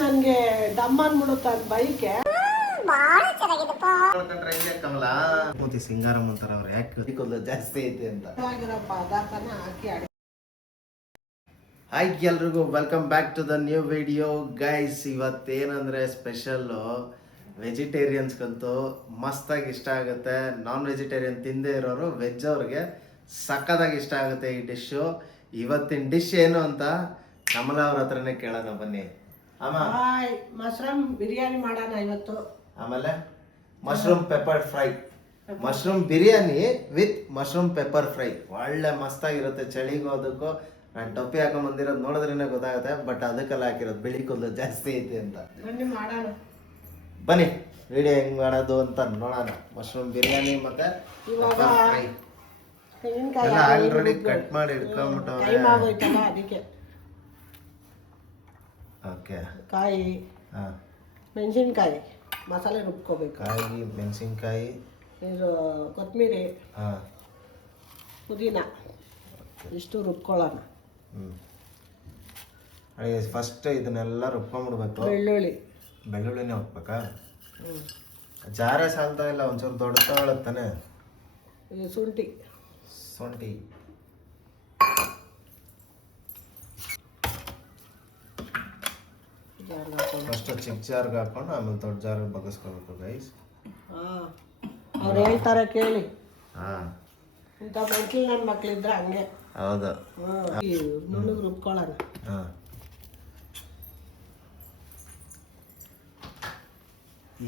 ನನಗೆ ಡಮ್ ಅಂದ್ಬಿಡುತ್ತೆ ಬೈಕೆ. ಮೂತಿ ಸಿಂಗಾರಂ ಅಂತಾರ ಅವ್ರು ಯಾಕೆ ಕೂದಲು ಜಾಸ್ತಿ ಐತೆ ಅಂತ. ಪದಾರ್ಥನ ಹಾಕಿ ಹಾಯ್ ಎಲ್ರಿಗೂ welcome back to the new video guys. ಇವತ್ತೇನಂದ್ರೆ ಸ್ಪೆಷಲ್ಲು ವೆಜಿಟೇರಿಯನ್ಸ್ಗಂತೂ ಮಸ್ತಾಗಿ ಇಷ್ಟ ಆಗುತ್ತೆ. ನಾನ್ ವೆಜಿಟೇರಿಯನ್ ತಿಂದೇ ಇರೋರು ವೆಜ್ ಅವ್ರಿಗೆ ಸಕ್ಕದಾಗಿ ಇಷ್ಟ ಆಗುತ್ತೆ ಈ ಡಿಶ್ಶು. ಇವತ್ತಿನ ಡಿಶ್ ಏನು ಅಂತ ಕಮಲ ಅವ್ರ ಹತ್ರನೇ ಕೇಳೋಣ ಬನ್ನಿ. ಅಮ್ಮ ಮಶ್ರೂಮ್ ಬಿರಿಯಾನಿ ಮಾಡೋಣ ಇವತ್ತು. ಆಮೇಲೆ mushroom pepper fry, mushroom biryani with mushroom pepper fry ಒಳ್ಳೆ ಮಸ್ತಾಗಿರುತ್ತೆ. ಚಳಿಗೂ ಅದಕ್ಕೂ ನಾನು ಟೊಪ್ಪಿ ಹಾಕೊಂಡ್ ಬಂದಿರೋದು ನೋಡಿದ್ರೇನೆ ಗೊತ್ತಾಗುತ್ತೆ, ಬಟ್ ಅದಕ್ಕೆಲ್ಲ ಹಾಕಿರೋದು ಬಿಳಿ ಕೂದಲು ಜಾಸ್ತಿ ಐತೆ ಅಂತ. ಮಾಡೋಣ ಬನ್ನಿ ವಿಡಿಯೋ ಹೆಂಗ್ ಮಾಡೋದು ಅಂತ ನೋಡೋಣ. ಮಶ್ರೂಮ್ ಬಿರಿಯಾನಿ ಮತ್ತೆ ಫ್ರೈ ಎಲ್ಲ ಆಲ್ರೆಡಿ ಕಟ್ ಮಾಡಿ ಇಟ್ಕೊಂಡ್ಬಿಟ್ಟವ್ರೆ. ಅದಕ್ಕೆ ಓಕೆ ಕಾಯಿ ಮೆಣಸಿನ್ಕಾಯಿ ಮಸಾಲೆ ರುಬ್ಕೋಬೇಕು. ಕಾಯಿ ಮೆಣಸಿನ್ಕಾಯಿ, ಇದು ಕೊತ್ತಂಬರಿ, ಪುದೀನ ಇಷ್ಟು ರುಬ್ಕೊಳ್ಳೋಣ. ಫಸ್ಟ್ ಇದನ್ನೆಲ್ಲ ರುಬ್ಕೊಂಡ್ಬಿಡ್ಬೇಕು. ಬೆಳ್ಳುಳ್ಳಿನೇ ಹೋಗ್ಬೇಕಾ? ಜಾರೇ ಸಾಲ್ತಾ ಇಲ್ಲ, ಒಂಚೂರು ದೊಡ್ಡ ತಗೊಳತ್ತಾನೆ. ಇದು ಶುಂಠಿ ಫಸ್ಟ್ ಚಿಕ್ಕ ಜಾರ್ಗೆ ಹಾಕೊಂಡು ಆಮೇಲೆ ದೊಡ್ಡ ಜಾರ್ಗೆ ಬಗ್ಗಿಸ್ಕೋಬೇಕು ಗೈಸ್. ಅವ್ರು ಹೇಳ್ತಾರೆ ಕೇಳಿ. ಹಾಂ, ಇಂಥ ಮಕ್ಕಳು ನನ್ನ ಮಕ್ಕಳಿದ್ರೆ ಹಂಗೆ. ಹೌದು, ನುಣ್ಣಗೆ ರುಬ್ಕೊಳ್ಳೋಣ. ಹಾಂ,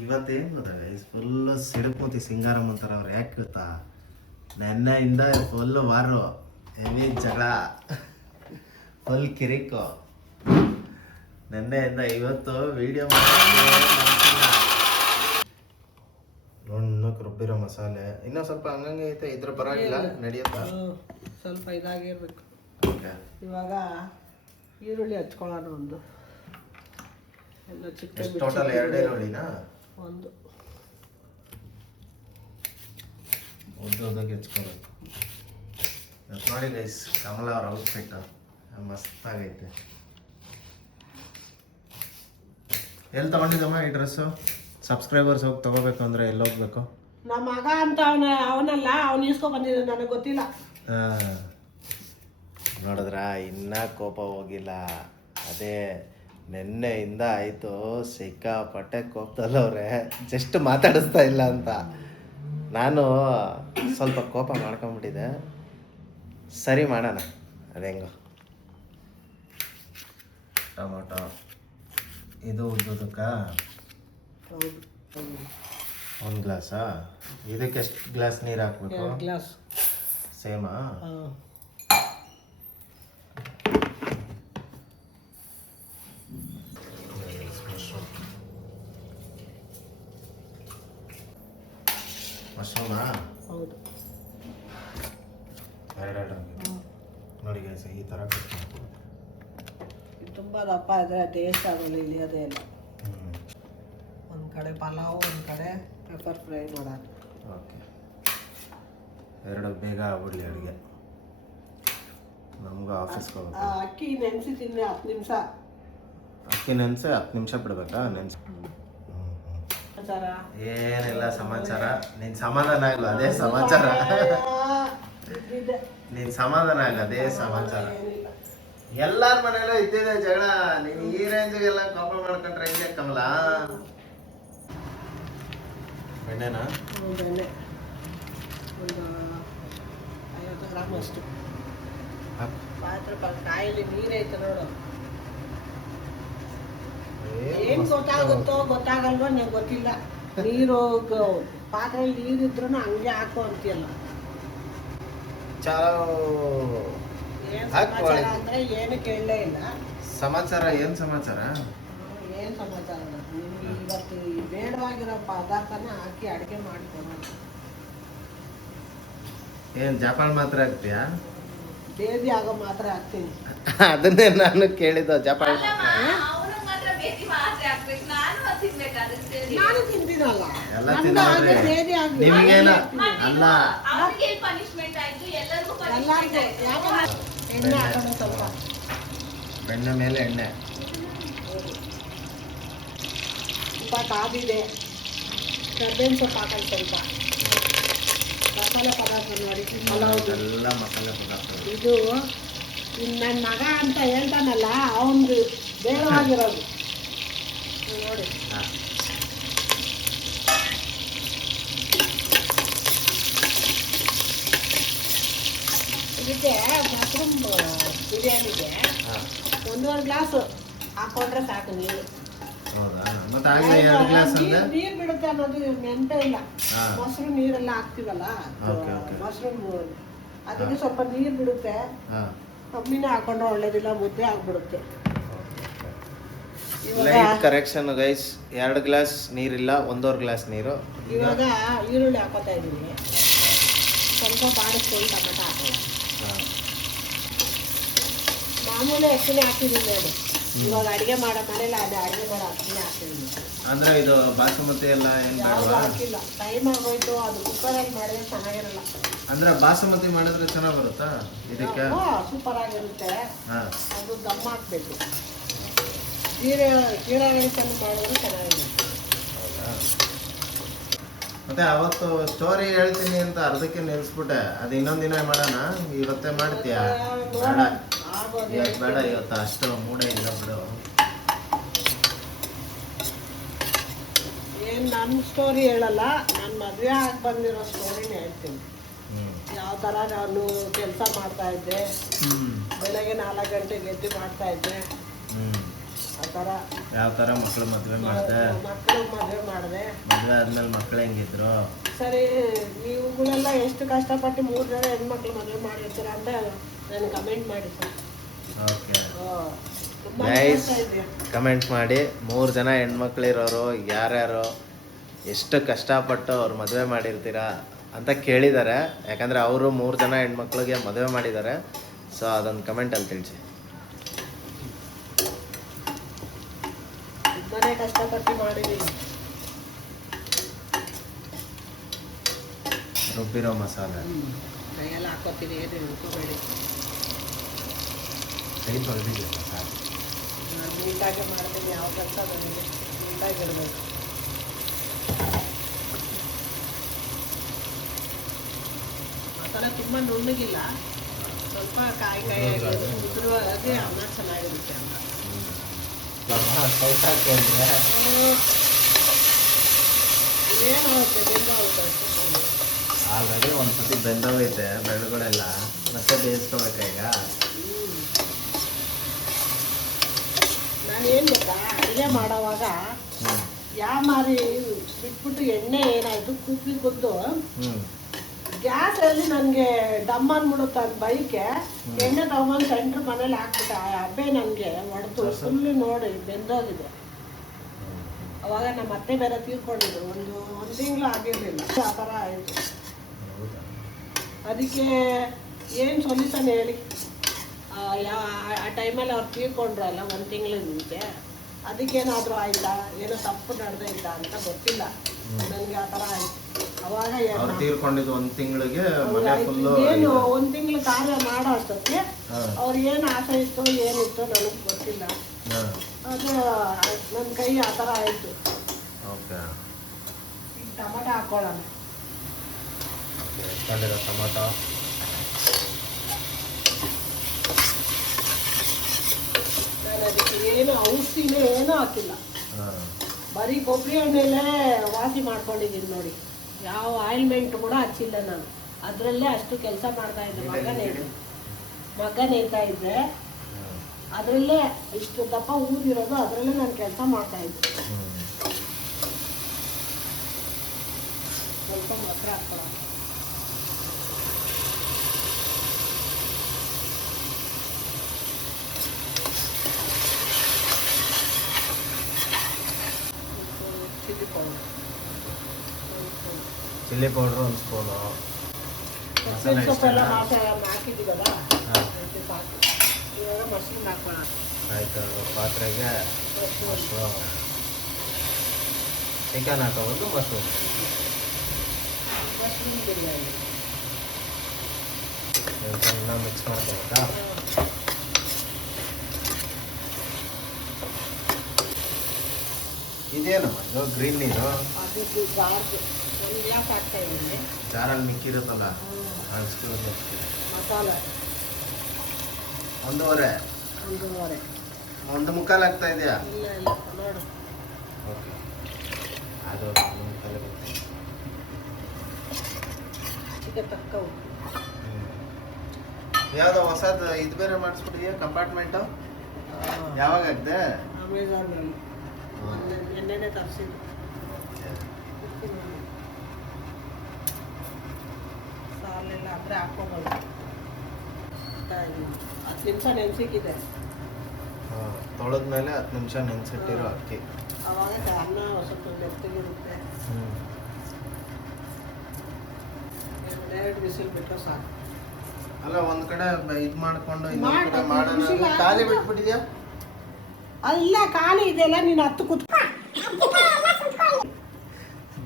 ಇವತ್ತೇನು ಗೊತ್ತಾ ಗೈಸ್, ಫುಲ್ಲು ಸಿಡುಕುಮತಿ ಸಿಂಗಾರಂ ಅಂತಾರೆ ಅವ್ರು ಯಾಕೆ ಗೊತ್ತಾ? ನೆನ್ನೆಯಿಂದ ಫುಲ್ಲು ವಾರು ಹೆವಿ ಜಗಳ, ಫುಲ್ ಕಿರಿಕು. ನೆನ್ನೆಯಿಂದ ಇವತ್ತು ವಿಡಿಯೋ ನುಣ್ಣಕ್ಕೆ ರುಬ್ಬಿರೋ ಮಸಾಲೆ ಇನ್ನೂ ಸ್ವಲ್ಪ ಹಂಗಂಗೆ ಐತೆ, ಇದ್ರ ಪರವಾಗಿಲ್ಲ, ನಡೆಯುತ್ತಾ? ಸ್ವಲ್ಪ ಇದಾಗಿರ್ಬೇಕು. ಓಕೆ, ಇವಾಗ ಈರುಳ್ಳಿ ಹಚ್ಕೊಳ್ಳೋಣ. ಒಂದು ಎಲ್ಲ ಚಿಕ್ಕ ಟೋಟಲ್ 2 ಈರುಳ್ಳಿನಾ? ಒಂದು ಉದ್ದಕ್ಕೆ ಹೆಚ್ಕೋಬೇಕು. ನೋಡಿ ಗೈಸ್, ಕಮಲ ಅವ್ರ ಔಟ್ಫಿಟ್ ಮಸ್ತಾಗೈತೆ. ಎಲ್ಲಿ ತಗೊಂಡಿದ್ದಮ್ಮ ಈ ಡ್ರೆಸ್ಸು? ಸಬ್ಸ್ಕ್ರೈಬರ್ಸ್ ಹೋಗಿ ತಗೋಬೇಕು ಅಂದರೆ ಎಲ್ಲಿ ಹೋಗ್ಬೇಕು? ನಮ್ಮ ಮಗ ಅಂತ ಅವನಲ್ಲ, ಅವ್ನು ಈಸ್ಕೊ ಬಂದಿದ್ದ, ನನಗೆ ಗೊತ್ತಿಲ್ಲ. ನೋಡಿದ್ರಾ, ಇನ್ನೂ ಕೋಪ ಹೋಗಿಲ್ಲ. ಅದೇ ನೆನ್ನೆಯಿಂದ ಆಯಿತು, ಸಿಕ್ಕಾಪಟ್ಟೆ ಕೋಪದಲ್ಲವ್ರೆ, ಜಸ್ಟ್ ಮಾತಾಡಿಸ್ತಾ ಇಲ್ಲ ಅಂತ. ನಾನು ಸ್ವಲ್ಪ ಕೋಪ ಮಾಡ್ಕೊಂಬಿಟ್ಟಿದ್ದೆ. ಸರಿ ಮಾಡೋಣ, ಅದೆಂಗೋ. ಟೊಮೊಟೊ ಇದು ಉದ್ದದಕ್ಕ ಒಂದು ಗ್ಲಾಸಾ? ಇದಕ್ಕೆ ಎಷ್ಟು ಗ್ಲಾಸ್ ನೀರು ಹಾಕ್ಬೇಕು? 2 ಗ್ಲಾಸ್ ಸೇಮಾ? ಮಶ್ರೂಮಾ? ಹೌದು, 2 ನೋಡಿ ಗೈಸ್, ಈ ಥರ ತುಂಬ ದಪ್ಪ ಇದ್ರೆ ಟೇಸ್ಟ್ ಆಗೋಲ್ಲ, ಇಳಿಯೋದೇ ಇಲ್ಲ. ಒಂದು ಕಡೆ ಪಲಾವ್, ಒಂದು ಕಡೆ ಪೆಪ್ಪರ್ ಫ್ರೈ ಮಾಡೋಣ. ಓಕೆ, 2 ಬೇಗ ಆಗ್ಬಿಡ್ಲಿ ಅಡುಗೆ. ನಮ್ಗೆ ಆಫೀಸ್ಗೆ ಹೋಗ್ಬೇಕು. ಅಕ್ಕಿ ನೆನೆಸಿ ತಿನ್ನಿ 10 ನಿಮಿಷ. ಅಕ್ಕಿ ನೆನೆಸಿ 10 ನಿಮಿಷ ಬಿಡ್ಬೇಕಾ? ನೆನೆಸಿ ಏನಿಲ್ಲ ಸಮಾಚಾರ. ನೀನು ಸಮಾಧಾನ ಆಗಲ್ಲ, ಅದೇ ಸಮಾಚಾರ. ನೀನು ಸಮಾಧಾನ ಆಗಲ್ಲ, ಅದೇ ಸಮಾಚಾರ. ಎಲ್ಲಾರ ಮನೆಯಲ್ಲೂ ಇದ್ದಿದೆ ಜಗಳ. ನೀನು ಈ ರೇಂಜ್ಗೆಲ್ಲ ಕೋಪ ಮಾಡ್ಕೊಂಡ್ರೆ ಹೆಂಗೆ ಕಮಲ? ಬೆಣ್ಣೆನಾ? ಬೆಣ್ಣೆ ಒಂದು 50 ಗ್ರಾಮ್ ಅಷ್ಟು. ಪಾತ್ರೆ ಕಾಯಲ್ಲಿ ನೀರೈತೆ ನೋಡು. ಏನು ಗೊತ್ತಾಗುತ್ತೋ ಗೊತ್ತಾಗಲ್ವೋ ನಂಗೆ ಗೊತ್ತಿಲ್ಲ. ನೀರು ಪಾತ್ರೆಯಲ್ಲಿ ನೀರಿದ್ರೂ ಹಂಗೆ ಹಾಕೋ ಅಂತೀಯಲ್ಲ. ಏನು ಸಮಾಚಾರ ಅಂದರೆ ಏನು ಕೇಳಲೇ ಇಲ್ಲ. ಸಮಾಚಾರ ಏನು ಸಮಾಚಾರ? ಏನು ಸಮಾಚಾರ? ನಿಮಗೆ ಇವತ್ತು ಬೇಡವಾಗಿರೋ ಪದಾರ್ಥನ ಹಾಕಿ ಅಡುಗೆ ಮಾಡಿಕೊಡೋಣ. ಏನು ಜಾಪಾನ್ ಮಾತ್ರ ಹಾಕ್ತೀಯಾ? ಬೇಬಿ ಆಗೋ ಮಾತ್ರ ಹಾಕ್ತೀನಿ. ಅದನ್ನೇ ನಾನು ಕೇಳಿದ್ದು, ಜಾಪಾನ್ ನಾನು ತಿಂತೀನಲ್ಲ, ಎಲ್ಲ ತಿನ್ನೋದ್ರೆ ನಿಮಗೇನ ಅಲ್ಲ. ಎಣ್ಣೆ ಹಾಕೋಣ ಸ್ವಲ್ಪ. ಬೆಣ್ಣೆ ಮೇಲೆ ಎಣ್ಣೆ. ತುಪ್ಪ ಕಾದಿದೆ. ಕರ್ಬೇವಿನ ಸೊಪ್ಪು ಹಾಕಲ್ಲ ಸ್ವಲ್ಪ. ಮಸಾಲೆ ಪದಾರ್ಥ ನೋಡಿ, ಪಲಾವ್ದು. ಎಲ್ಲ ಮಸಾಲೆ ಪದಾರ್ಥ. ಇದು ನನ್ನ ಮಗ ಅಂತ ಹೇಳ್ತಾನಲ್ಲ, ಅವನಿಗೆ ಬೇಡವಾಗಿರೋದು ನೋಡಿ. ಇದಕ್ಕೆ ಮಶ್ರೂಮ್ ಬಿರಿಯಾನಿಗೆ 1.5 ಗ್ಲಾಸು ಹಾಕೊಂಡ್ರೆ ಸಾಕು ನೀರು. ಹೌದಾ? ಮತ್ತೆ ಆಗಲೇ 2 ಗ್ಲಾಸ್ ಅಂದ್ರೆ ನೀರು ಬಿಡುತ್ತೆ ಅನ್ನೋದು ನೆನಪೇ ಇಲ್ಲ. ಮೊಸರು ನೀರೆಲ್ಲ ಹಾಕ್ತಿವಲ್ಲ, ಮಶ್ರೂಮ್ ಅದಕ್ಕೆ ಸ್ವಲ್ಪ ನೀರು ಬಿಡುತ್ತೆ. ಕಮ್ಮಿನೇ ಹಾಕೊಂಡ್ರೆ ಒಳ್ಳೇದಿಲ್ಲ, ಮುದ್ದೆ ಆಗ್ಬಿಡುತ್ತೆ. ಲೈಟ್ ಕರೆಕ್ಷನ್ ಗೈಸ್, 2 ಗ್ಲಾಸ್ ನೀರಿಲ್ಲ, 1.5 ಗ್ಲಾಸ್ ನೀರು. ಇವಾಗ ಈರುಳ್ಳಿ ಹಾಕೋತಾ ಇದ್ದೀನಿ. ಸ್ವಲ್ಪ ಬಾಡಿಸ್ಕೊಂಡು ಟೊಮೆಟೊ ಹಾಕೋಣ. ಮಾಮೂಲಿ ಅಕ್ಕಿನೇ ಹಾಕ್ತಿದ್ದೀನಿ ನಾನು. ಇವಾಗ ಅಡುಗೆ ಮಾಡೋ ಮನೇಲಿ ಅಡುಗೆ ಮಾಡೋ ಅಕ್ಕಿನೇ ಹಾಕ್ತಿದ್ದೀನಿ. ಅಂದ್ರೆ ಇದು ಬಾಸುಮತಿ ಎಲ್ಲ ಏನು ಬೇಡವಾ? ಹಾಕಿಲ್ಲ, ಟೈಮ್ ಆಗೋಯ್ತು. ಅದು ಕುಕ್ಕರಲ್ಲಿ ಮಾಡಿದ್ರೆ ಚೆನ್ನಾಗಿರಲ್ಲ. ಅಂದ್ರೆ ಬಾಸುಮತಿ ಮಾಡಿದ್ರೆ ಚೆನ್ನಾಗಿ ಬರುತ್ತಾ ಇದಕ್ಕೆ? ಸೂಪರ್ ಆಗಿರುತ್ತೆ. ಅದು ದಮ್ ಹಾಕ್ಬೇಕು. ಜೀರಾ ರೈಸ್ ಅನ್ನು ಮಾಡಿದ್ರೆ ಚೆನ್ನಾಗಿರುತ್ತೆ. ಮತ್ತೆ ಅವತ್ತು ಸ್ಟೋರಿ ಹೇಳ್ತೀನಿ ಅಂತ ಅರ್ಧಕ್ಕೆ ನಿಲ್ಲಿಸ್ಬಿಟ್ಟೆ. ಅದು ಇನ್ನೊಂದು ದಿನ ಮಾಡೋಣ, ಇವತ್ತೇ ಮಾಡ್ತೀಯಾ? ಬೇಡ, ಇವತ್ತು ಅಷ್ಟು ಮೂಡೇ ಇಲ್ಲ ಬಿಡು. ಏನು ನನ್ನ ಸ್ಟೋರಿ ಹೇಳಲ್ಲ, ನಾನು ಮದುವೆ ಆಗಿ ಬಂದಿರೋ ಸ್ಟೋರಿನೇ ಹೇಳ್ತೀನಿ. ಯಾವ ಥರ ನಾನು ಕೆಲಸ ಮಾಡ್ತಾ ಇದ್ದೆ, ಬೆಳಗ್ಗೆ 4 ಗಂಟೆಗೆ ಎದ್ದು ಮಾಡ್ತಾ ಇದ್ದೆ. ಆ ಥರ ಯಾವ ಥರ ಮಕ್ಕಳು ಮದುವೆ ಮಾಡಿದೆ, ಮಾಡಿದೆ. ಮದುವೆ ಆದ್ಮೇಲೆ ಮಕ್ಕಳು ಹೆಂಗಿದ್ರು? ಸರಿ, ನೀವುಗಳೆಲ್ಲ ಎಷ್ಟು ಕಷ್ಟಪಟ್ಟು 3 ಜನ ಹೆಣ್ಮಕ್ಳು ಮದುವೆ ಮಾಡಿರ್ತೀರ ಅಂತ ನಾನು ಕಮೆಂಟ್ ಮಾಡಿ ಸರ್. ಓಕೆ ಗೈಸ್, ಕಮೆಂಟ್ ಮಾಡಿ. 3 ಜನ ಹೆಣ್ಮಕ್ಳಿರೋರು ಯಾರ್ಯಾರು ಎಷ್ಟು ಕಷ್ಟಪಟ್ಟು ಅವ್ರು ಮದುವೆ ಮಾಡಿರ್ತೀರಾ ಅಂತ ಕೇಳಿದ್ದಾರೆ. ಯಾಕಂದರೆ ಅವರು 3 ಜನ ಹೆಣ್ಮಕ್ಳಿಗೆ ಮದುವೆ ಮಾಡಿದ್ದಾರೆ. ಸೊ ಅದೊಂದು ಕಮೆಂಟಲ್ಲಿ ತಿಳಿಸಿ. ತುಂಬಾನೇ ಕಷ್ಟಪಟ್ಟು ಮಾಡಿದ್ದೀನಿ. ರುಬ್ಬಿರೋ ಮಸಾಲೆ ಕೈಯೆಲ್ಲ ಹಾಕೋತೀನಿ, ಏನು ಹಿಡ್ಕೋಬೇಡಿ. ಕೈ ತೊಳೆದಿದೆ ಸಾಕು. ನಾನು ನೀಟಾಗಿ ಮಾಡ್ತೀನಿ. ಯಾವ ಕೆಲಸ ನನಗೆ ನೀಟಾಗಿರ್ಬೇಕು. ಮಸಾಲೆ ತುಂಬ ನುಣ್ಣಗಿಲ್ಲ, ಸ್ವಲ್ಪ ಕಾಯಿ ಉದುರುವಾಗೆ ಅನ್ನ ಚೆನ್ನಾಗಿರುತ್ತೆ ಅಂತ. ಏನಾಗುತ್ತೆ, ಬೆಂದಾಗುತ್ತೆ. ಆಲ್ರೆಡಿ ಒಂದ್ಸತಿ ಬೆಂದೋಗೈತೆ ಬೆಳೆಗಳೆಲ್ಲ, ಮತ್ತೆ ಬೇಯಿಸ್ಕೋಬೇಕಾ ಈಗ? ನಾನೇನು ಗೊತ್ತಾ, ಅಡುಗೆ ಮಾಡೋವಾಗ ಯಾವ ಮಾರಿ ಬಿಟ್ಬಿಟ್ಟು ಎಣ್ಣೆ ಏನಾಯಿತು ಕುದ್ದು ಗ್ಯಾಸಲ್ಲಿ ನನಗೆ ಡಮ್ ಅಂದ್ಬಿಡುತ್ತೆ ಅಂತ ಬೈಕೆ. ಎಣ್ಣೆ ತಗೊಂಡು ಸೆಂಟ್ರ್ ಮನೇಲಿ ಹಾಕ್ಬಿಟ್ಟೆ. ಆ ಹಬ್ಬೆ ನನಗೆ ಹೊಡೆದು ಫುಲ್ಲು ನೋಡಿ ಬೆಂದೋಗಿದೆ. ಅವಾಗ ನಮ್ಮ ಅತ್ತೆ ಬೇರೆ ತೀರ್ಕೊಂಡಿದ್ರು. ಒಂದು ತಿಂಗಳು ಆಗಿರಲಿಲ್ಲ. ಆ ಥರ ಆಯಿತು. ಅದಕ್ಕೆ ಏನು ಸೊಲ್ಯೂಷನ್ ಹೇಳಿ? ಆ ಟೈಮಲ್ಲಿ ಅವ್ರು ತೀರ್ಕೊಂಡ್ರಲ್ಲ 1 ತಿಂಗಳ ಮುಂಚೆ. ಅದಕ್ಕೇನಾದರೂ ಆಯಿತಾ, ಏನೋ ತಪ್ಪು ನಡೆದೈತಾ ಅಂತ ಗೊತ್ತಿಲ್ಲ ನನಗೆ. ಆ ಥರ ಆಯಿತು. ಅವಾಗ ತೀರ್ಕೊಂಡಿದ್ದು 1 ತಿಂಗಳಿಗೆ ಏನು 1 ತಿಂಗಳು ಕಾರ್ಯ ಮಾಡೋ ಅಷ್ಟೊತ್ತಿಗೆ ಅವ್ರಿಗೆ ಏನು ಆಸೆ ಇತ್ತು ಏನಿತ್ತು ನನಗೆ ಗೊತ್ತಿಲ್ಲ. ಅದು ನನ್ನ ಕೈ ಆ ಥರ ಆಯಿತು. ಈಗ ಟೊಮಟೊ ಹಾಕ್ಕೊಳ್ಳೋಣ. ಟೊಮಟೊ ನಾನು ಅದಕ್ಕೆ ಏನು ಔಷಧಿನೇ ಏನೂ ಹಾಕಿಲ್ಲ. ಬರೀ ಕೊಬ್ಬರಿ ಎಣ್ಣೆಲೇ ವಾಸಿ ಮಾಡ್ಕೊಂಡಿದ್ದೀನಿ ನೋಡಿ. ಯಾವ ಆಯಿಲ್ಮೆಂಟ್ ಕೂಡ ಹಚ್ಚಿಲ್ಲ ನಾನು. ಅದರಲ್ಲೇ ಅಷ್ಟು ಕೆಲಸ ಮಾಡ್ತಾ ಇದ್ದೆ. ಮಗ ನೇಯ್ತಾ ಇದ್ದೆ, ಅದರಲ್ಲೇ ಇಷ್ಟು ದಪ್ಪ ಊದಿರೋದು, ಅದರಲ್ಲೇ ನಾನು ಕೆಲಸ ಮಾಡ್ತಾ ಇದ್ದೆ. ಸ್ವಲ್ಪ ಮೊಸರು ಹಾಕ್ಕೊಳ್ಳೋಣ. ಚಿಲ್ಲಿ ಪೌಡ್ರು 1 ಸ್ಪೂನು, ಸೊಪ್ಪೆಲ್ಲ ಹಾಕಿದ್ದೀವಲ್ಲ ಸಾಕು. ಇವಾಗ ಮಶ್ರೂಮ್ ಹಾಕೋಣ. ಆಯಿತು. ಪಾತ್ರೆಗೆ ಮಶ್ರೂಮ್, ಚಿಕನ್ ಹಾಕೋದು, ಮಶ್ರೂಮ್ ಬಿರಿಯಾನಿ ಚೆನ್ನಾಗಿ ಮಿಕ್ಸ್ ಮಾಡ್ಕೋಬೇಕಾ? ಇದೇನು ಇದು ಗ್ರೀನ್ ನೀರು ಅದು ಜಾರ್ದು ಒಂದು ಗ್ಲಾಸ್ ಹಾಕ್ತಾ ಇದ್ದೀನಿ. ಜಾರಲ್ಲಿ ಮಿಕ್ಕಿರುತ್ತಲ್ಲ ಮಸಾಲೆ ಒಂದೂವರೆ 1.5 ಒಂದು ಮುಕ್ಕಾಲು ಆಗ್ತಾ ಇದೆಯಾ? ಇಲ್ಲ ನೋಡು. ಓಕೆ ಅದು ಒಂದು ಮುಕ್ಕಾಲು ಬರುತ್ತೆ. ಚಿಕ್ಕ ತಕ್ಕ ಉಪ್ಪು. ಯಾವುದೋ ಹೊಸದು ಇದು ಬೇರೆ ಮಾಡಿಸ್ಬಿಟ್ಟಿದೆಯಾ ಕಂಪಾರ್ಟ್ಮೆಂಟು? ಯಾವಾಗ ಆಗ್ದೆ? ಅಮೆಝಾನಲ್ಲಿ ಎಣ್ಣೆನೇ ತರಿಸಿದ್ದು. ಸಾಲೆಲ್ಲ ಅಂದರೆ ಹಾಕ್ಕೋಬೋದು. 10 ನಿಮಿಷ ನೆನೆಸಿಕ್ಕಿದೆ. ತೊಳೆದ್ಮೇಲೆ 10 ನಿಮಿಷ ನೆನೆಸಿಟ್ಟಿರೋ ಅಕ್ಕಿ. ಆವಾಗ ಅನ್ನ ಸ್ವಲ್ಪ ಮೆತ್ತಗಿರುತ್ತೆ. 2 ಬಿಸಿಲು ಬಿಟ್ಟರೆ ಸಾಕು. ಅಲ್ಲ ಒಂದ್ ಕಡೆ ಇದು ಮಾಡ್ಕೊಂಡು ಮಾಡು, ಮಾಡೋಣ ಬಿಸಿಲು ಖಾಲಿ ಹಾಕು. ಬಿಟ್ಬಿಟ್ಟಿದ್ಯಾ? ಅಲ್ಲ ಖಾಲಿ ಇದೆಯಲ್ಲ, ನೀನು ಹತ್ತು ಕೂತ್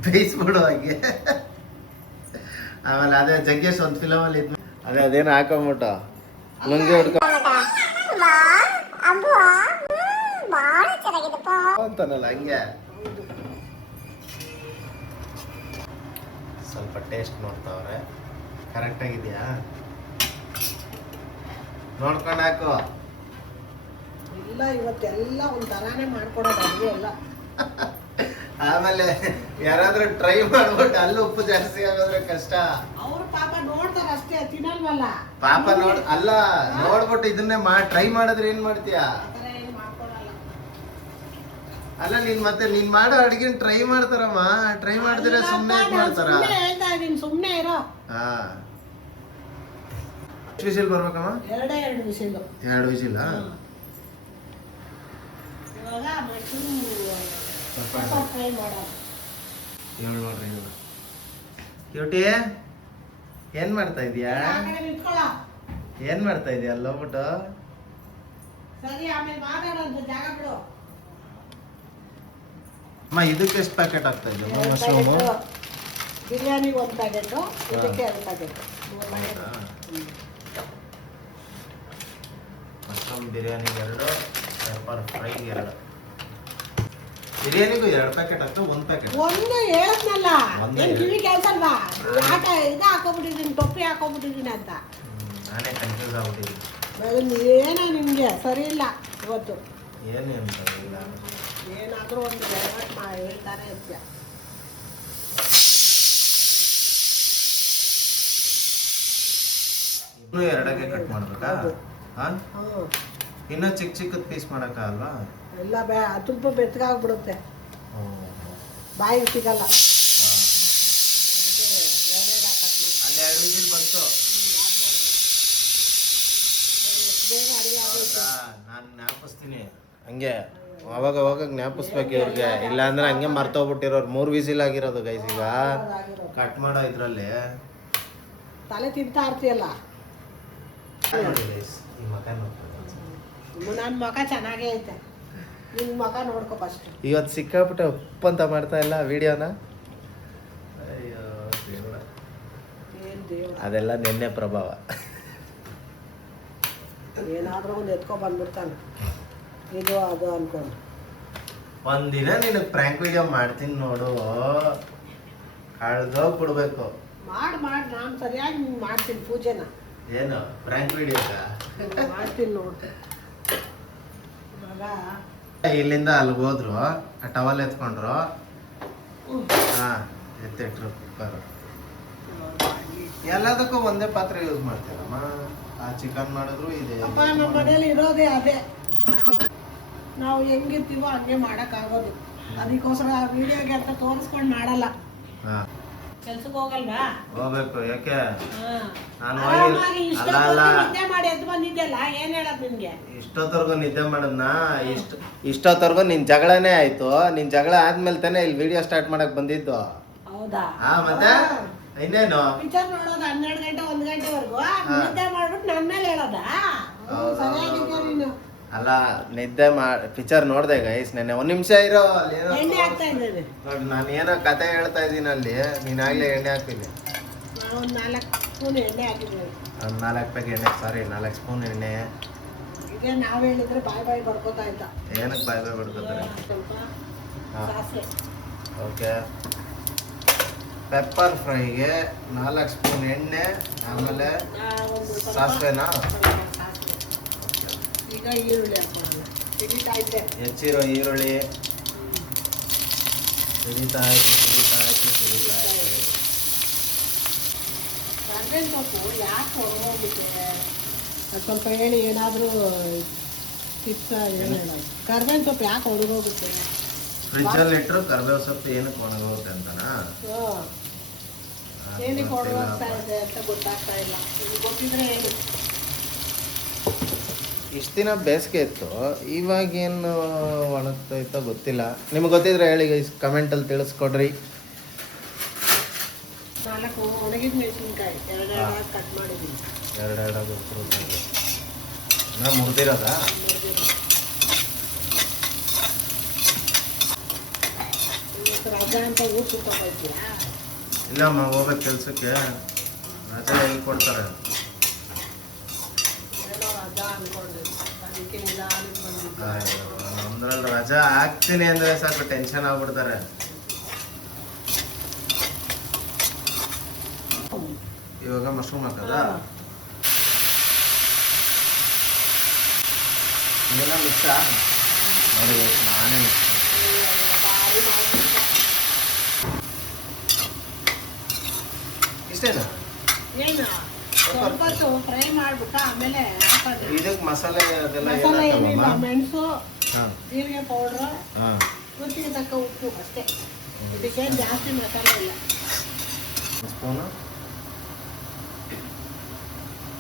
ಬೇಯಿಸ್ಬಿಡು ಹಾಗೆ. ಆಮೇಲೆ ಅದೇ ಜಗ್ಗೇಶ್ ಒಂದು ಫಿಲಮಲ್ಲಿ ಇದ್ನ ಅದೇನು ಹಾಕೊಂಬಿಟ್ಟು ಲುಂಗಿ ಹಿಡ್ಕೊ ಅಂತಾನಲ್ಲ ಹಂಗೆ. ಸ್ವಲ್ಪ ಟೇಸ್ಟ್ ನೋಡ್ತಾವ್ರೆ, ಕರೆಕ್ಟ್ ಆಗಿದೆಯಾ ನೋಡ್ಕೊಂಡು ಹಾಕು. ಇಲ್ಲ ಇವತ್ತೆಲ್ಲ ಒಂಥರಾನೇ ಮಾಡ್ಕೊಡೋದು ಅಡುಗೆ ಎಲ್ಲ. ಆಮೇಲೆ ಯಾರಾದ್ರೂ ಟ್ರೈ ಮಾಡ್ಬಿಟ್ಟು ಅಲ್ಲಿ ಉಪ್ಪು ಜಾಸ್ತಿ ಆಗೋದ್ರೆ ಕಷ್ಟ. ಅವ್ರು ಪಾಪ ನೋಡ್ತಾರ ಅಷ್ಟೇ, ತಿನ್ನಲ್ವಲ್ಲ. ಪಾಪ ಅಲ್ಲ ನೋಡ್ಬಿಟ್ಟು ಇದನ್ನೇ ಟ್ರೈ ಮಾಡಿದ್ರೆ ಏನ್ ಮಾಡ್ತೀಯಾ? ಆ ಥರ ಏನು ಮಾಡ್ಕೊಡಲ್ಲ. ಅಲ್ಲ ನೀನ್ ಮಾಡೋ ಅಡ್ಗೆ ಟ್ರೈ ಮಾಡ್ತಾರಮ್ಮ, ಟ್ರೈ ಮಾಡಿದ್ರೆ ಸುಮ್ಮನೆ ಮಾಡ್ತಾರ. ಹೇಳ್ತಾ ಇದೀನಿ, ಸುಮ್ಮನೆ ಇರೋ. ಹಾ ಎಷ್ಟು ವಿಸಿಲ್ ಬರ್ಬೇಕಮ್ಮ? 2 ಬಿಸಿಲು. 2 ವಿಸಿಲ್. ಇವಾಗ ಮಶ್ರೂಮ್ ಸ್ವಲ್ಪ ಫ್ರೈ ಮಾಡೋದು. ನೋಡ್ರಿ ಕ್ಯೂಟಿ ಏನ್ ಮಾಡ್ತಾ ಇದೀಯಾ? ಆ ಕಡೆ ನಿಂತ್ಕೊಳ್ಳೋ. ಏನ್ ಮಾಡ್ತಾ ಇದೀಯ ಅಲ್ಲೋಗ್ಬಿಟ್ಟು? ಸರಿ, ಆಮೇಲೆ ಮಾತಾಡೋದು, ಜಾಗ ಬಿಡು. ಅಮ್ಮ ಇದಕ್ಕೆ ಎಷ್ಟು ಪ್ಯಾಕೆಟ್ ಆಗ್ತಾ ಇದೆ 2 ಮಶ್ರೂಮು? ಪ್ಯಾಕೆಟ್ ಬಿರಿಯಾನಿಗೆ 1 ಪ್ಯಾಕೆಟು, ಇದಕ್ಕೆ 2 ಪ್ಯಾಕೆಟ್. ಮಶ್ರೂಮ್ ಬಿರಿಯಾನಿಗೆ 2, ಪೆಪ್ಪರ್ ಫ್ರೈಗೆ 2. ಬಿರಿಯಾನಿಗೂ 2 ಪ್ಯಾಕೆಟ್ ಆಗ್ತದೆ, 1 ಪ್ಯಾಕೆಟ್? ಒಂದು ಹೇಳದ್ನಲ್ಲ, ಒಂದೇ ಏನ್ ಕಿವಿ ಕೆಲ್ಸಲ್ವಾ? ಯಾಕೆ ಇದು ಹಾಕೋಬಿಟ್ಟಿದ್ದೀನಿ, ಟೊಪ್ಪಿ ಹಾಕೋಬಿಟ್ಟಿದ್ದೀನಿ ಅಂತ. ನಾನೇ ಕನ್ಫ್ಯೂಸ್ ಆಗ್ಬಿಟ್ಟಿದ್ದೀನಿ. ಏನೋ ನಿಮ್ಗೆ ಸರಿ ಇಲ್ಲ ಇವತ್ತು. ಏನು ಅಂತ ಇಲ್ಲ. ಏನಾದರೂ ಒಂದು ಡೈವರ್ಟ್ ಮಾಡಿ ಹೇಳ್ತಾನೆ ಇರ್ತೀಯ. ಇನ್ನೂ 2ಗೆ ಕಟ್ ಮಾಡ್ಬೇಕಾ? ಹೌದು. ಹಾ ಹ್ಞೂ ಇನ್ನೂ ಚಿಕ್ಕ ಚಿಕ್ಕದ್ ಪೀಸ್ ಮಾಡೋಕ್ಕಾಗಲ್ವಾ? ಎಲ್ಲ ತುಪ್ಪ ಬೆಚ್ಚಗಾಗ್ಬಿಡುತ್ತೆ, ಬಾಯಿಗೆ ಸಿಗಲ್ಲ. ಅದಕ್ಕೆ ಎರಡೆರಡು ಕಟ್ ಮಾಡಿ. ಅಲ್ಲಿ 2 ವಿಸಿಲ್ ಬಂತು. ಎಷ್ಟು ಬೇಗ ಅಡುಗೆ ಆಗೋಯ್ತು. ನಾನು ಜ್ಞಾಪಿಸ್ತೀನಿ ಹಂಗೆ, ಅವಾಗ ಅವಾಗ ಜ್ಞಾಪಿಸ್ಬೇಕು ಇವ್ರಿಗೆ, ಇಲ್ಲ ಅಂದ್ರೆ ಹಂಗೆ ಮರ್ತೋಗ್ಬಿಟ್ಟಿರೋರು. 3 ವಿಸಿಲ್ ಆಗಿರೋದು ಗೈಸ್. ಈಗ ಕಟ್ ಮಾಡೋ ಇದ್ರಲ್ಲಿ ತಲೆ ತಿಂತಾ ಇರ್ತೀಯಲ್ಲ. ನೋಡಿ ಗೈಸ್, ಈ ಮಕ ನೋಡ್ಕೊಳ್ಳಿ. ನನ್ನ ಮಕ ಚೆನ್ನಾಗೇ ಐತೆ, ನಿನ್ನ ಮಕ ನೋಡ್ಕೊ ಫಸ್ಟ್. ಇವತ್ತು ಸಿಕ್ಕಾಪಟ್ಟೆ ಉಪ್ಪಂತ ಮಾಡ್ತಾ ಇಲ್ಲ ವಿಡಿಯೋನ. ಅಯ್ಯೋ ದೇವ್ರ, ಏನು ದೇವ್ರ, ಅದೆಲ್ಲ ನಿನ್ನೆ ಪ್ರಭಾವ. ಏನಾದರೂ ಒಂದು ಎತ್ಕೊ ಬಂದ್ಬಿಡ್ತಾನೆ, ಇದು ಅದು ಅನ್ಕೊಂಡು. ಒಂದಿನ ನಿನಗೆ ಪ್ರ್ಯಾಂಕ್ ವಿಡಿಯೋ ಮಾಡ್ತೀನಿ ನೋಡು, ಕಳ್ದೋಗ್ಬಿಡ್ಬೇಕು. ಮಾಡಿ ನಾನು ಸರಿಯಾಗಿ ಮಾಡ್ತೀನಿ ಪೂಜೆನ. ಏನು ಪ್ರ್ಯಾಂಕ್ ವಿಡಿಯೋಗ ಮಾಡ್ತೀನಿ ನೋಡ್ತೆ. ಇವಾಗ ಇಲ್ಲಿಂದ ಅಲ್ಲಿಗೆ ಹೋದ್ರು, ಆ ಟವಲ್ ಎತ್ಕೊಂಡ್ರು, ಹಾ ಎತ್ತಿಟ್ರು ಕುಕ್ಕರ್. ಎಲ್ಲದಕ್ಕೂ ಒಂದೇ ಪಾತ್ರೆ ಯೂಸ್ ಮಾಡ್ತೀರಮ್ಮ? ಆ ಚಿಕನ್ ಮಾಡಿದ್ರು ಇದೆ. ಅಪ್ಪ ನಮ್ಮ ಮನೇಲಿ ಇರೋದೇ ಅದೇ, ನಾವು ಹೆಂಗಿರ್ತೀವೋ ಹಂಗೆ ಮಾಡೋಕ್ಕಾಗೋದು. ಅದಕ್ಕೋಸ್ಕರ ವಿಡಿಯೋಗೆ ಅಂತ ತೋರಿಸ್ಕೊಂಡು ಮಾಡಲ್ಲ. ಹಾ ಕೆಲ್ಸಕ್ಕೆ ಹೋಗಲ್ವಾ? ಹೋಗ್ಬೇಕು. ಯಾಕೆ? ನಾನು ಆರಾಮಾಗಿ ಅಲ್ಲ ನಿದ್ದೆ ಮಾಡಿ ಎದ್ದು ಬಂದಿದ್ದೆಲ್ಲ, ಏನ್ ಹೇಳದ್ ನಿನ್ಗೆ? ಇಷ್ಟೊತ್ತರ್ಗು ನಿದ್ದೆ ಮಾಡದ್ನ ಇಷ್ಟೊತ್ತರ್ಗು ನಿನ್ ಜಗಳನೇ ಆಯ್ತು. ನಿನ್ ಜಗಳ ಆದ್ಮೇಲೆ ತಾನೇ ಇಲ್ಲಿ ವಿಡಿಯೋ ಸ್ಟಾರ್ಟ್ ಮಾಡಕ್ ಬಂದಿದ್ದು. ಹೌದಾ? ಹಾ ಮತ್ತೆ ಇನ್ನೇನು? ಪಿಕ್ಚರ್ ನೋಡೋದು 12 ಗಂಟೆ 1 ಗಂಟೆವರೆಗೂ ನಿದ್ದೆ ಮಾಡ್ಬಿಟ್ಟು ನನ್ನ ಮೇಲೆ ಹೇಳೋದಾ? ಸರಿಯಾಗಿದ್ಯಾ ನೀನು? ಅಲ್ಲ ನಿದ್ದೆ ಪಿಕ್ಚರ್ ನೋಡ್ದೆ ಗೈಸ್ ನೆನ್ನೆ. 1 ನಿಮಿಷ ಇರೋ, ಅಲ್ಲಿ ಏನೋ ಎಣ್ಣೆ ಹಾಕ್ತಾ ಇದ್ದೇನೆ ನೋಡಿ, ನಾನು ಏನೋ ಕತೆ ಹೇಳ್ತಾ ಇದ್ದೀನಿ ಅಲ್ಲಿ, ನೀನಾಗ್ಲೇ ಎಣ್ಣೆ ಹಾಕ್ತೀನಿ. ನಾನು ಒಂದು 4 ಸ್ಪೂನ್ ಎಣ್ಣೆ ಹಾಕಿದ್ದೇನೆ. ಒಂದು 4 ಪ್ಯಾಕೆಟ್ ಎಣ್ಣೆ, ಸಾರಿ 4 ಸ್ಪೂನ್ ಎಣ್ಣೆ. ಇದೇ ನಾವು ಹೇಳಿದ್ರೆ ಬಾಯ್ ಬಾಯ್ ಬಡ್ಕೋತಾ ಇದ್ದ. ಏನಕ್ಕೆ ಬಾಯ್ ಬಾಯ್ ಬಿಡ್ಕೋತಾರೆ? ಸ್ವಲ್ಪ ಹಾ. ಸಾಸಿವೆ ಓಕೆ. ಪೆಪ್ಪರ್ ಫ್ರೈಗೆ 4 ಸ್ಪೂನ್ ಎಣ್ಣೆ, ಆಮೇಲೆ ಒಂದು ಸ್ವಲ್ಪ ಸಾಸಿವೆನಾ? ಸಾಸಿವೆ. ಈಗ ಈರುಳ್ಳಿ ಹಾಕೋಣ. ಸಿಡಿತಾ ಇದ್ದೆ. ಹೆಚ್ಚಿರೋ ಈರುಳ್ಳಿ ಸಿಡಿತಾ ಇತ್ತು. ಕರ್ಬೇವಿನ ಸೊಪ್ಪು ಯಾಕೆ ಹೊರಗೋಗುತ್ತೆ? ಸ್ವಲ್ಪ ಹೇಳಿ, ಏನಾದರೂ ಟಿಪ್ಸ್ ಏನು ಹೇಳೋದು? ಕರ್ಬೇವಿನ ಸೊಪ್ಪು ಯಾಕೆ ಹೊರಗೋಗುತ್ತೆ? ಫ್ರಿಜ್ಜಲ್ಲಿ ಇಟ್ಟರು ಕರ್ಬೇವು ಸೊಪ್ಪು ಏನಕ್ಕೆ ಒಣಗೋಗುತ್ತೆ ಅಂತನಾ? ಏನಕ್ಕೆ ಹೊರಗೋಗ್ತಾ ಇದೆ ಅಂತ ಗೊತ್ತಾಗ್ತಾ ಇಲ್ಲ. ನಿಮ್ಗೆ ಗೊತ್ತಿದ್ರೆ ಹೇಳಿ. ಇಷ್ಟು ದಿನ ಬೇಸಿಗೆ ಇತ್ತು, ಇವಾಗೇನು ಒಣಗ್ತೈತೋ ಗೊತ್ತಿಲ್ಲ. ನಿಮ್ಗೆ ಗೊತ್ತಿದ್ರೆ ಹೇಳಿ ಕಮೆಂಟಲ್ಲಿ ತಿಳಿಸ್ಕೊಡ್ರಿ. 4 ಒಣಗಿದ ಮೆಣಸಿನ್ಕಾಯಿ ಎರಡೆರಡು ಕಟ್ ಮಾಡಿದ್ದೀನಿ. ಎರಡೆರಡು ಮುರಿದಿರೋದಾ? ರಜಾ ಅಂತ ಊಟ ತಗೋತೀರಾ? ಇಲ್ಲಮ್ಮ, ಹೋಗ್ಬೇಕು ಕೆಲ್ಸಕ್ಕೆ. ರಜೆ ಹೆಂಗೆ ಕೊಡ್ತಾರೆ? ಏನೋ ರಜಾ ಅನ್ಕೊಂಡಿದ್ದೆ, ಅದಕ್ಕೆ ನಿಧಾನಕ್ಕೆ ಬಂದಿದ್ದೆ. ನಮ್ದ್ರಲ್ಲಿ ರಜಾ ಹಾಕ್ತೀನಿ ಅಂದ್ರೆ ಸಾಕು ಟೆನ್ಷನ್ ಆಗ್ಬಿಡ್ತಾರೆ. ಇವಾಗ ಮಶ್ರೂಮ್ ಹಾಕದ ಇದೆಲ್ಲ ಮಿಕ್ಸ ನೋಡಿ, ನಾನೇ ಮಿಕ್ಸ್ ಇಷ್ಟೇನಾ? ಏನು ಸ್ವಲ್ಪ ಫ್ರೈ ಮಾಡ್ಬಿಟ್ಟು ಆಮೇಲೆ ಹಾಕೋದು. ಇದಕ್ಕೆ ಮಸಾಲೆ ಅದೆಲ್ಲ ಮಸಾಲೆ ಏನಿಲ್ಲ, ಏನಾಗ್ತವಮ್ಮ? ಮೆಣಸು, ಹಾಂ ಜೀರಿಗೆ ಪೌಡ್ರು, ಹಾಂ. ರುಚಿಗೆ ತಕ್ಕ ಉಪ್ಪು ಅಷ್ಟೇ. ಇದಕ್ಕೆ ಜಾಸ್ತಿ ಮಸಾಲೆ ಇಲ್ಲ. ಸ್ಪೂನು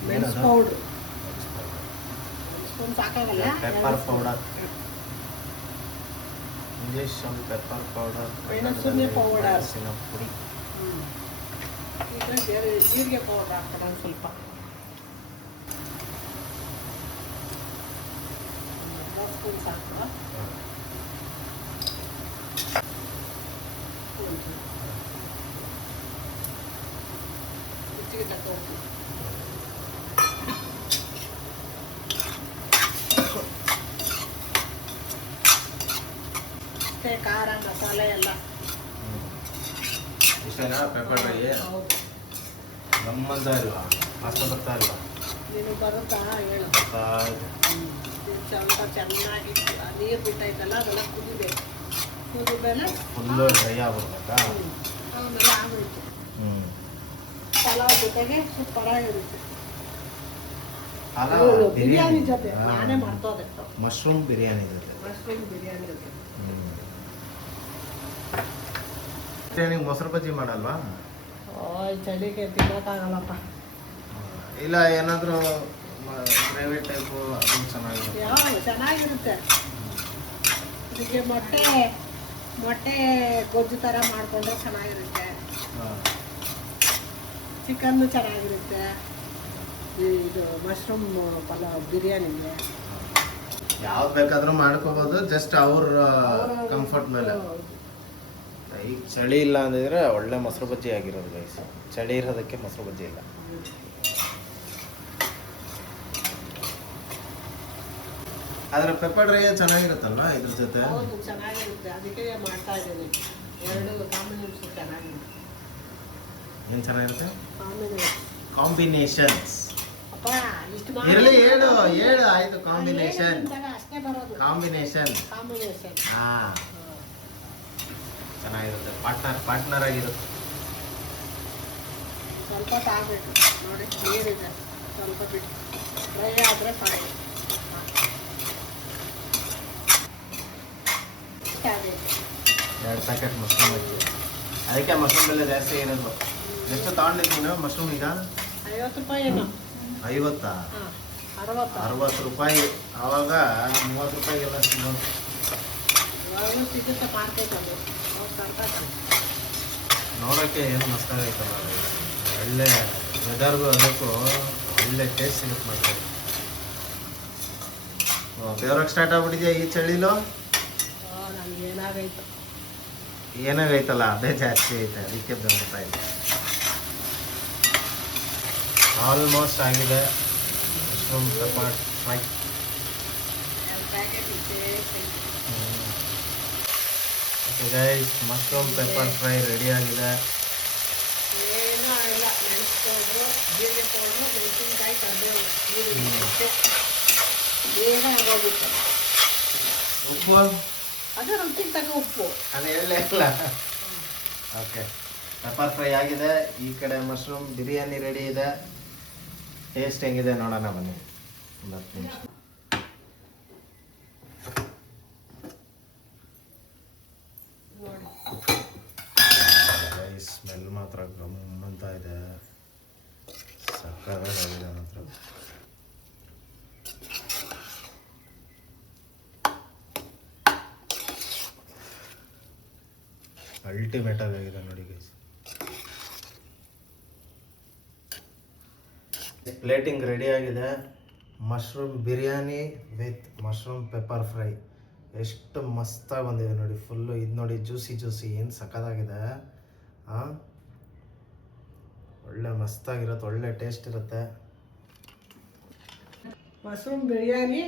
ಮೆಣಸು ಪೌಡ್ರು ಸ್ಪೂನ್ ಸಾಕಾಗಲ್ಲ. Pepper powder, English pepper powder, ಮೆಣಸಿನ ಪೌಡರ್, ಮೆಣಸಿನ ಪುಡಿ. ಈಗ ಜೀರಿಗೆ ಪೌಡರ್ ಹಾಕೋಣ ಒಂದು ಸ್ವಲ್ಪ. ಸ್ಪೂನ್ ಸಾಕು. ರುಚಿಗೆ ತಕ್ಕ ಉಪ್ಪು. ಅಷ್ಟೇ, ಖಾರ ಮಸಾಲೆ ಎಲ್ಲ. ಇಷ್ಟೇನಾ ಪೆಪ್ಪರ್ ಡ್ರೈ? ಹೌದು. ನಮ್ಮಂತ ಇಲ್ವಾ? ಮಸ್ತ್ ಬರ್ತಾ ಇಲ್ವಾ? ನೀನು ಬರುತ್ತಾ ಹೇಳು. ಬರ್ತಾ ಇದೆ. ಸ್ವಲ್ಪ ಚೆನ್ನಾಗಿ ನೀರು ಬಿಟ್ಟೈತಲ್ಲ, ಅದೆಲ್ಲ ಕುದಿಬೇಕು. ಕುದಿದ್ಮೇಲೆ ಫುಲ್ಲು ಡ್ರೈ ಆಗ್ಬಿಡ್ಬೇಕಾ? ಆಮೇಲೆ ಆಗೋಯ್ತು. ಹ್ಞೂ. ಪಲಾವ್ ಜೊತೆಗೆ ಸೂಪರಾಗಿರುತ್ತೆ. ಅಲ್ಲ, ಬಿರಿಯಾನಿ ಜೊತೆ ನಾನೇ ಮಾಡ್ತೋದೆ. ಮಶ್ರೂಮ್ ಬಿರಿಯಾನಿ ಜೊತೆ. ಮಶ್ರೂಮ್ ಬಿರಿಯಾನಿ ಜೊತೆ. ಬಿರಿಯಾನಿಗೆ ಮೊಸರು ಬಜ್ಜಿ ಮಾಡಲ್ವಾ? ಓಯ್, ಚಳಿಗೆ ತಿನ್ನೋಕ್ಕಾಗಲ್ಲಪ್ಪ. ಇಲ್ಲ, ಏನಾದರೂ ಗ್ರೇವಿ ಟೈಪು ಅದು ಚೆನ್ನಾಗಿರುತ್ತೆ. ಯಾವ ಚೆನ್ನಾಗಿರುತ್ತೆ. ಇದಕ್ಕೆ ಮೊಟ್ಟೆ ಗೊಜ್ಜು ಥರ ಮಾಡಿಕೊಂಡ್ರೆ ಚೆನ್ನಾಗಿರುತ್ತೆ. ಚಿಕನ್ನು ಚೆನ್ನಾಗಿರುತ್ತೆ. ಇದು ಮಶ್ರೂಮ್ ಪಲಾವ್ ಬಿರಿಯಾನಿಗೆ ಯಾವ್ದು ಬೇಕಾದ್ರೂ ಮಾಡ್ಕೋಬೋದು, ಜಸ್ಟ್ ಅವ್ರ ಕಂಫರ್ಟ್ ಮೇಲೆ. ಈಗ ಚಳಿ ಇಲ್ಲ ಅಂದಿದ್ರೆ ಒಳ್ಳೆ ಮೊಸರು ಬಜ್ಜಿ ಆಗಿರೋದು ಗೈಸ್. ಚಳಿ ಇರೋದಕ್ಕೆ ಮೊಸರು ಬಜ್ಜಿ ಇಲ್ಲ. ಆದ್ರೆ ಪೆಪ್ಪರ್ ಡ್ರೈ ಚೆನ್ನಾಗಿರುತ್ತಲ್ವಾ ಇದ್ರ ಜೊತೆ? ಹೌದು, ಚೆನ್ನಾಗಿರುತ್ತೆ. ಅದಕ್ಕೆ ಮಾಡ್ತಾ ಇದ್ದೀನಿ. ಎರಡು ಕಾಂಬಿನೇಷನ್ ಚೆನ್ನಾಗಿರುತ್ತೆ. ಏನು ಚೆನ್ನಾಗಿರುತ್ತೆ? Combination combinations. ಅಪ್ಪ, ಇಷ್ಟು ಇರಲಿ, ಹೇಳು ಆಯ್ತು. ಕಾಂಬಿನೇಷನ್ ಅಷ್ಟೇ ಬರೋದು. ಕಾಂಬಿನೇಷನ್. ಹಾ, ಚೆನ್ನಾಗಿರುತ್ತೆ. ಪಾರ್ಟ್ನರ್ ಆಗಿರುತ್ತೆ. ಸ್ವಲ್ಪ ತಾಗಬೇಕು ನೋಡಿ, ನೀರಿದೆ ಸ್ವಲ್ಪ ಬಿಟ್ಟು ಡ್ರೈ ಆದರೆ ಸಾಕು. 2 ಪ್ಯಾಕೆಟ್ ಮಶ್ರೂಮ್ ಬಜ್ಜಿ. ಅದಕ್ಕೆ ಮಶ್ರೂಮ್ ಬೆಲೆ ಜಾಸ್ತಿ ಇರೋದು. ಎಷ್ಟು ತಗೊಂಡಿದ್ದು ನೀನು ಮಶ್ರೂಮ್ ಈಗ? 50 ರೂಪಾಯಿ ಏನೋ. 50? 60 ರೂಪಾಯಿ. ಆವಾಗ 30 ರೂಪಾಯಿಗೆಲ್ಲ ಸಿಗೋದು. ಇವಾಗಲೂ ಸಿಗುತ್ತೆ ಮಾರ್ಕೆಟ್ ಅದು. ನೋಡೋಕ್ಕೆ ಏನು ಮಸ್ತಾಗೈತಲ್ಲ. ಒಳ್ಳೆ ವೆದರ್ಗೂ ಅದಕ್ಕೂ ಒಳ್ಳೆ ಟೇಸ್ಟ್ ಸಿಗುತ್ತೆ ಮಾಡ್ತಾರೆ. ಬೆವರಕ್ಕೆ ಸ್ಟಾರ್ಟ್ ಆಗ್ಬಿಟ್ಟಿದೆಯಾ ಈ ಚಳಿಲು? ನನಗೆ ಏನಾಗೈತು ಏನಾಗೈತಲ್ಲ ಅದೇ ಜಾಸ್ತಿ ಐತೆ, ಅದಕ್ಕೆ ಬೆವರ್ತಾ ಇದೆ. ಆಲ್ಮೋಸ್ಟ್ ಆಗಿದೆ ಮಶ್ರೂಮ್ ಪೆಪ್ಪರ್ ಫ್ರೈ. 2 ಪ್ಯಾಕೆಟ್ ಇದ್ದೇ guys mushroom pepper fry ready ಆಗಿದೆ. ಏನೂ ಇಲ್ಲ, ಮೆಣಸು ಪೌಡ್ರು, ಜೀರಿಗೆ ಪೌಡ್ರು, ಮೆಣಸಿನ್ಕಾಯಿ, ಕರಿಬೇವು, ಈರುಳ್ಳಿ ಬೇಗ ಆಗೋಗುತ್ತೆ. ಉಪ್ಪು ಅದು ರುಚಿಗೆ ತಕ್ಕ ಉಪ್ಪು. ನಾನು ಹೇಳಲೇ ಇಲ್ಲ. ಓಕೆ, ಪೆಪ್ಪರ್ ಫ್ರೈ ಆಗಿದೆ. ಈ ಕಡೆ ಮಶ್ರೂಮ್ ಬಿರಿಯಾನಿ ರೆಡಿ ಇದೆ. ಟೇಸ್ಟ್ ಹೆಂಗಿದೆ ನೋಡೋಣ ಬನ್ನಿ. ಒಂದು 10 ನಿಮಿಷ. ಸ್ಮೆಲ್ ಮಾತ್ರ ಗಮ್ ಅಂತ ಇದೆ, ಸಕ್ಕತ್ತಾಗಿದೆ ಮಾತ್ರ. ಅಲ್ಟಿಮೇಟ್ ಆಗಿದೆ ನೋಡಿ ಗೈಸ್. ಪ್ಲೇಟಿಂಗ್ ರೆಡಿ ಆಗಿದೆ. Mushroom biryani with mushroom pepper fry ಎಷ್ಟು ಮಸ್ತಾಗಿ ಬಂದಿದೆ ನೋಡಿ. ಫುಲ್ಲು ಇದು ನೋಡಿ, ಜ್ಯೂಸಿ ಜ್ಯೂಸಿ, ಏನು ಸಕ್ಕತ್ತಾಗಿದೆ. ಒಳ್ಳೆ ಮಸ್ತಾಗಿರುತ್ತೆ, ಒಳ್ಳೆ ಟೇಸ್ಟ್ ಇರುತ್ತೆ. ಮಶ್ರೂಮ್ ಬಿರಿಯಾನಿ,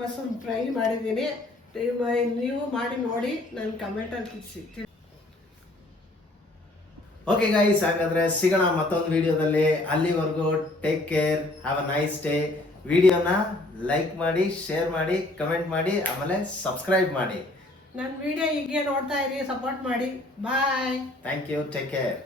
ಮಶ್ರೂಮ್ ಫ್ರೈ ಮಾಡಿದ್ದೀನಿ. ನೀವು ಮಾಡಿ ನೋಡಿ, ನನ್ನ ಕಮೆಂಟಲ್ಲಿ ತಿಳಿಸಿ. ಓಕೆ ಗೈಸ್, ಹಾಗಾದ್ರೆ ಸಿಗೋಣ ಮತ್ತೊಂದು ವಿಡಿಯೋದಲ್ಲಿ. ಅಲ್ಲಿವರೆಗೂ take care, have a nice day. ವಿಡಿಯೋನ ಲೈಕ್ ಮಾಡಿ, ಶೇರ್ ಮಾಡಿ, ಕಮೆಂಟ್ ಮಾಡಿ, ಆಮೇಲೆ ಸಬ್ಸ್ಕ್ರೈಬ್ ಮಾಡಿ. ನನ್ನ ವಿಡಿಯೋ ಹೀಗೆ ನೋಡ್ತಾ ಇರಿ, ಸಪೋರ್ಟ್ ಮಾಡಿ. Bye. Thank you, take care.